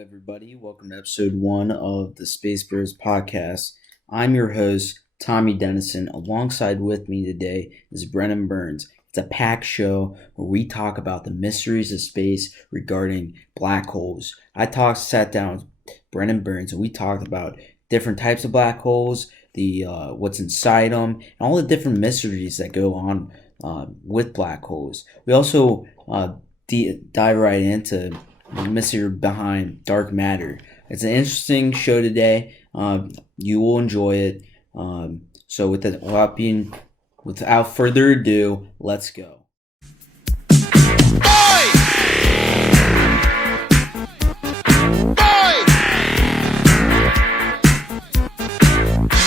everybody. Welcome to episode 1 of the Space Bros podcast. I'm your host, Tommy Dennison. Alongside with me today is Brennan Burns. It's a packed show where we talk about the mysteries of space regarding black holes. Sat down with Brennan Burns, and we talked about different types of black holes, the what's inside them, and all the different mysteries that go on with black holes. We also dive right into the mystery behind dark matter. It's an interesting show today. You will enjoy it. So without further ado, let's go.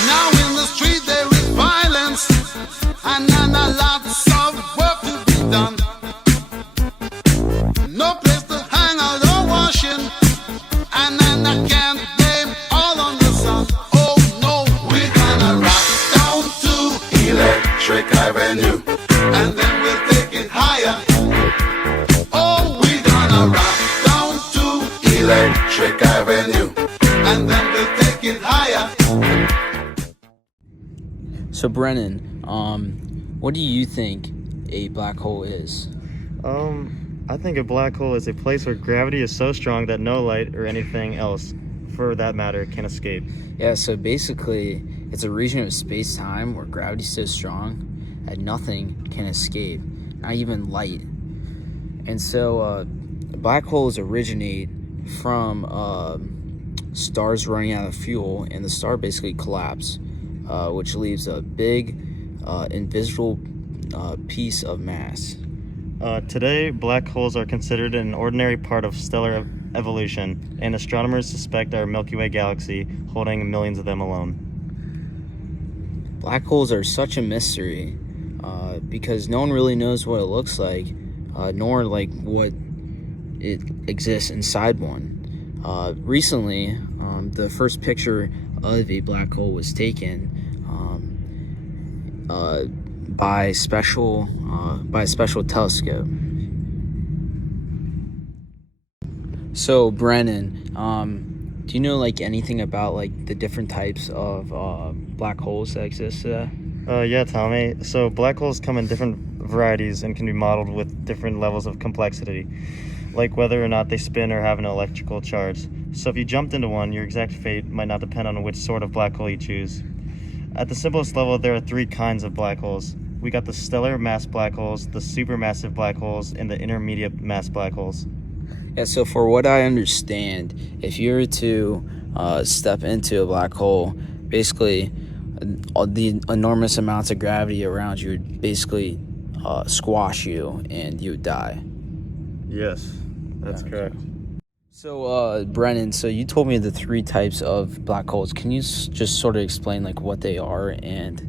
Now in the street there is violence and lots of work to be done. No place to hang out or washing, and I can't blame all on the sun. Oh no, we're gonna rock down to Electric Avenue, and then we'll take it higher. Oh, we're gonna rock down to Electric Avenue, and then we'll take it higher. So Brennan, what do you think a black hole is? I think a black hole is a place where gravity is so strong that no light or anything else, for that matter, can escape. Yeah, so basically, it's a region of space-time where gravity is so strong that nothing can escape, not even light. And so, black holes originate from stars running out of fuel, and the star basically collapses, which leaves a big, invisible piece of mass. Today, black holes are considered an ordinary part of stellar evolution, and astronomers suspect our Milky Way galaxy holding millions of them alone. Black holes are such a mystery because no one really knows what it looks like, nor like what it exists inside one. Recently, the first picture of a black hole was taken by a special telescope. So Brennan, do you know like anything about like the different types of black holes that exist today? Yeah, Tommy. So black holes come in different varieties and can be modeled with different levels of complexity, like whether or not they spin or have an electrical charge. So if you jumped into one, your exact fate might not depend on which sort of black hole you choose. At the simplest level, there are 3 kinds of black holes. We got the stellar mass black holes, the supermassive black holes, and the intermediate mass black holes. Yeah, so for what I understand, if you were to step into a black hole, basically the enormous amounts of gravity around you would basically squash you and you would die. Yes, that's correct. So, Brennan, so you told me the 3 types of black holes. Can you just sort of explain like what they are and...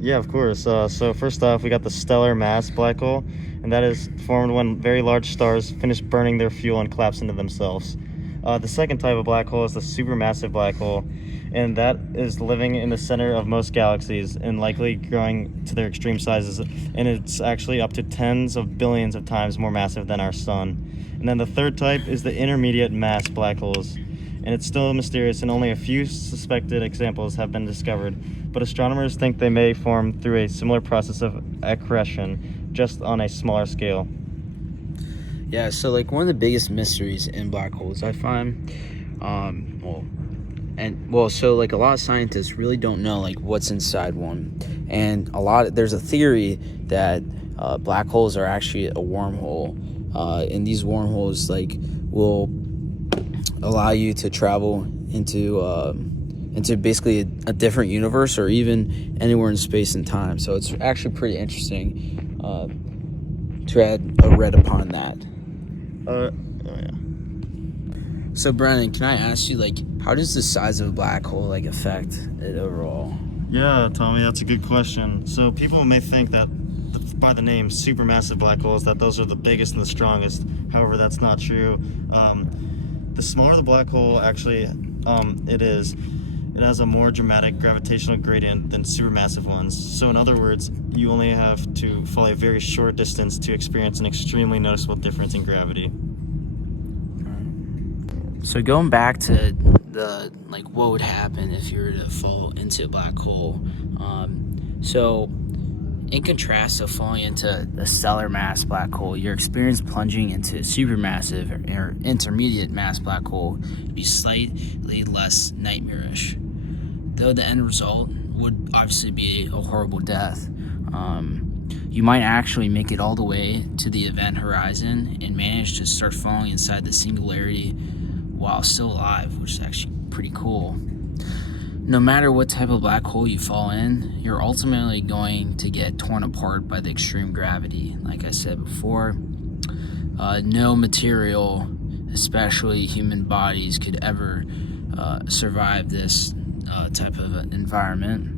Yeah, of course. So first off, we got the stellar mass black hole, and that is formed when very large stars finish burning their fuel and collapse into themselves. The second type of black hole is the supermassive black hole, and that is living in the center of most galaxies and likely growing to their extreme sizes, and it's actually up to tens of billions of times more massive than our sun. And then the third type is the intermediate mass black holes, and it's still mysterious, and only a few suspected examples have been discovered, but astronomers think they may form through a similar process of accretion, just on a smaller scale. Yeah, so like one of the biggest mysteries in black holes I find, so like a lot of scientists really don't know like what's inside one, and there's a theory that black holes are actually a wormhole, and these wormholes like will allow you to travel into basically a different universe or even anywhere in space and time. So it's actually pretty interesting to have read upon that. Yeah. So Brennan, can I ask you, like, how does the size of a black hole like affect it overall? Yeah, Tommy, that's a good question. So people may think that by the name supermassive black holes that those are the biggest and the strongest. However, that's not true. The smaller the black hole actually it has a more dramatic gravitational gradient than supermassive ones. So in other words, you only have to fall a very short distance to experience an extremely noticeable difference in gravity. So going back to the what would happen if you were to fall into a black hole. So in contrast to falling into a stellar mass black hole, your experience plunging into a supermassive or intermediate mass black hole would be slightly less nightmarish, though the end result would obviously be a horrible death. You might actually make it all the way to the event horizon and manage to start falling inside the singularity while still alive, which is actually pretty cool. No matter what type of black hole you fall in, you're ultimately going to get torn apart by the extreme gravity. Like I said before, no material, especially human bodies, could ever survive this type of environment.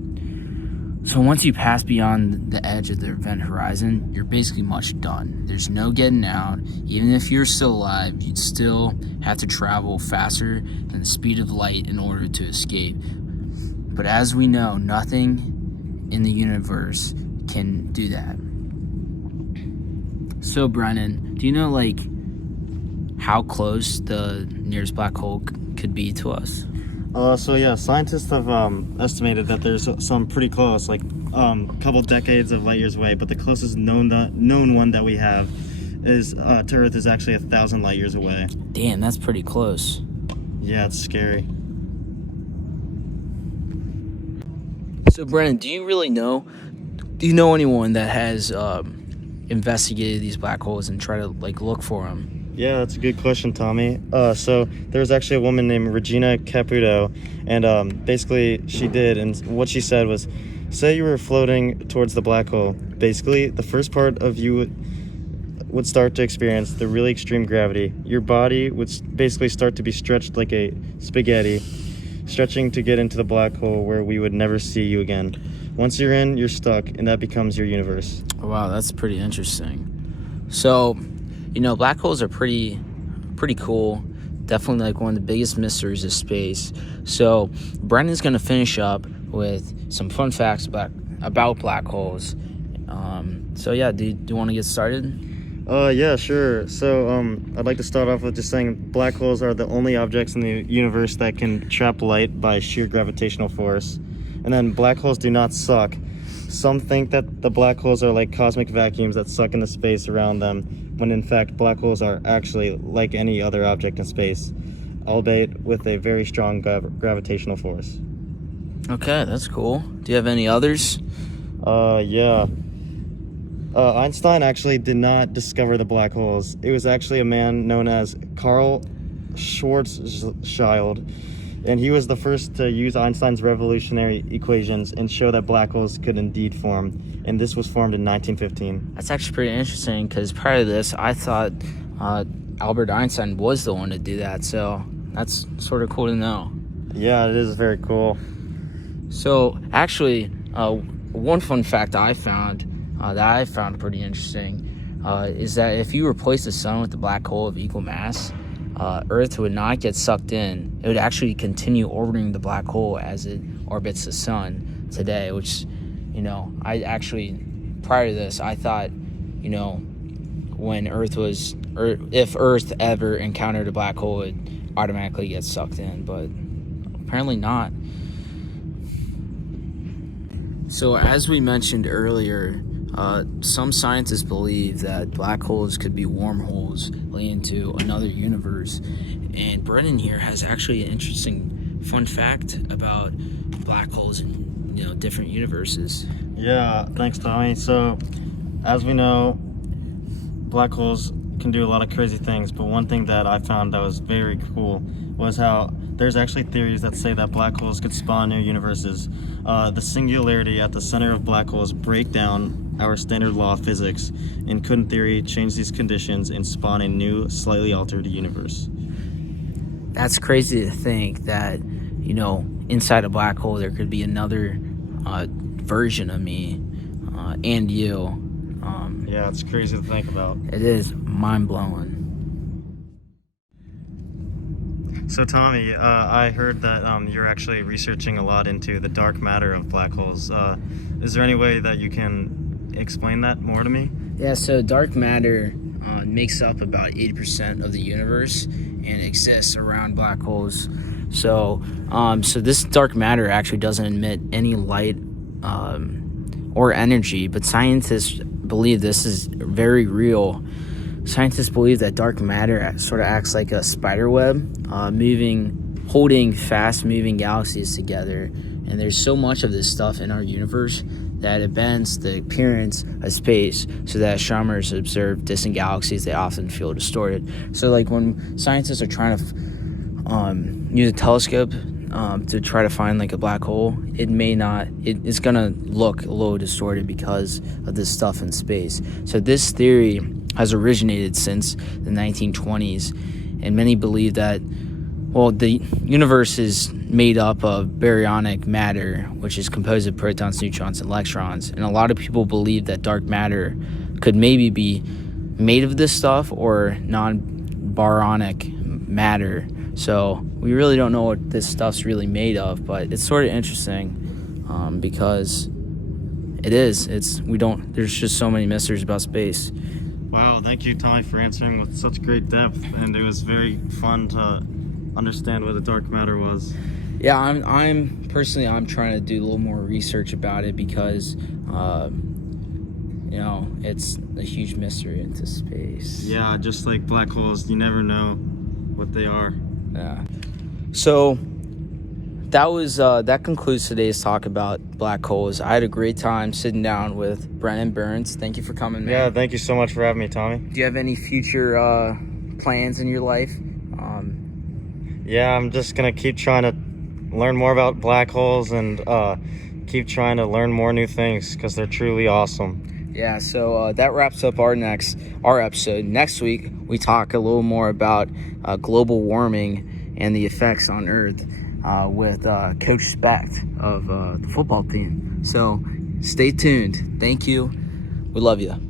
So once you pass beyond the edge of the event horizon, you're basically much done. There's no getting out. Even if you're still alive, you'd still have to travel faster than the speed of light in order to escape. But as we know, nothing in the universe can do that. So Brennan, do you know how close the nearest black hole could be to us? Scientists have estimated that there's some pretty close, a couple decades of light years away, but the closest known one that we have is to Earth is actually 1,000 light years away. Damn, that's pretty close. Yeah, it's scary. So Brennan, do you know anyone that has investigated these black holes and try to look for them? Yeah, that's a good question, Tommy. So there was actually a woman named Regina Caputo, and basically she did, and what she said was, say you were floating towards the black hole. Basically, the first part of you would start to experience the really extreme gravity. Your body would basically start to be stretched like a spaghetti, stretching to get into the black hole where we would never see you again. Once you're in, you're stuck, and that becomes your universe. Wow, that's pretty interesting. So, black holes are pretty cool. Definitely one of the biggest mysteries of space. So Brendan's going to finish up with some fun facts about black holes. Do you want to get started? Yeah, sure. So I'd like to start off with just saying black holes are the only objects in the universe that can trap light by sheer gravitational force. And then black holes do not suck. Some think that the black holes are like cosmic vacuums that suck in the space around them, when in fact black holes are actually like any other object in space, albeit with a very strong gravitational force. Okay, that's cool. Do you have any others? Yeah. Einstein actually did not discover the black holes. It was actually a man known as Karl Schwarzschild, and he was the first to use Einstein's revolutionary equations and show that black holes could indeed form, and this was formed in 1915. That's actually pretty interesting, because prior to this, I thought Albert Einstein was the one to do that, so that's sort of cool to know. Yeah, it is very cool. So, actually, one fun fact I found pretty interesting is that if you replace the sun with a black hole of equal mass, Earth would not get sucked in. It would actually continue orbiting the black hole as it orbits the sun today, which, I actually, prior to this, I thought, when if Earth ever encountered a black hole, it would automatically get sucked in, but apparently not. So as we mentioned earlier, some scientists believe that black holes could be wormholes leading to another universe. And Brennan here has actually an interesting fun fact about black holes in different universes. Yeah, thanks, Tommy. So, as we know, black holes can do a lot of crazy things, but one thing that I found that was very cool was how there's actually theories that say that black holes could spawn new universes. The singularity at the center of black holes break down our standard law of physics and could, in theory, change these conditions and spawn a new, slightly altered universe. That's crazy to think that, inside a black hole there could be another version of me and you. Yeah, it's crazy to think about. It is mind-blowing. So Tommy, I heard that you're actually researching a lot into the dark matter of black holes. Is there any way that you can explain that more to me? Yeah, so dark matter makes up about 80% of the universe and exists around black holes. So this dark matter actually doesn't emit any light or energy, but scientists believe this is very real. Scientists believe that dark matter sort of acts like a spider web, holding fast-moving galaxies together. And there's so much of this stuff in our universe that it bends the appearance of space so that astronomers observe distant galaxies, they often feel distorted. So like when scientists are trying to use a telescope to try to find like a black hole, it's gonna look a little distorted because of this stuff in space. So this theory has originated since the 1920s, and many believe that, well, the universe is made up of baryonic matter, which is composed of protons, neutrons, and electrons. And a lot of people believe that dark matter could maybe be made of this stuff or non-baryonic matter. So we really don't know what this stuff's really made of, but it's sort of interesting because there's just so many mysteries about space. Wow, thank you, Tommy, for answering with such great depth, and it was very fun to understand what the dark matter was. Yeah, I'm personally trying to do a little more research about it because it's a huge mystery into space. Yeah, just like black holes, you never know what they are. Yeah. So that concludes today's talk about black holes. I had a great time sitting down with Brennan Burns. Thank you for coming, man. Yeah, thank you so much for having me, Tommy. Do you have any future plans in your life? Yeah, I'm just gonna keep trying to learn more about black holes and keep trying to learn more new things because they're truly awesome. Yeah, so that wraps up our episode. Next week, we talk a little more about global warming and the effects on Earth with Coach Specht of the football team. So stay tuned. Thank you. We love you.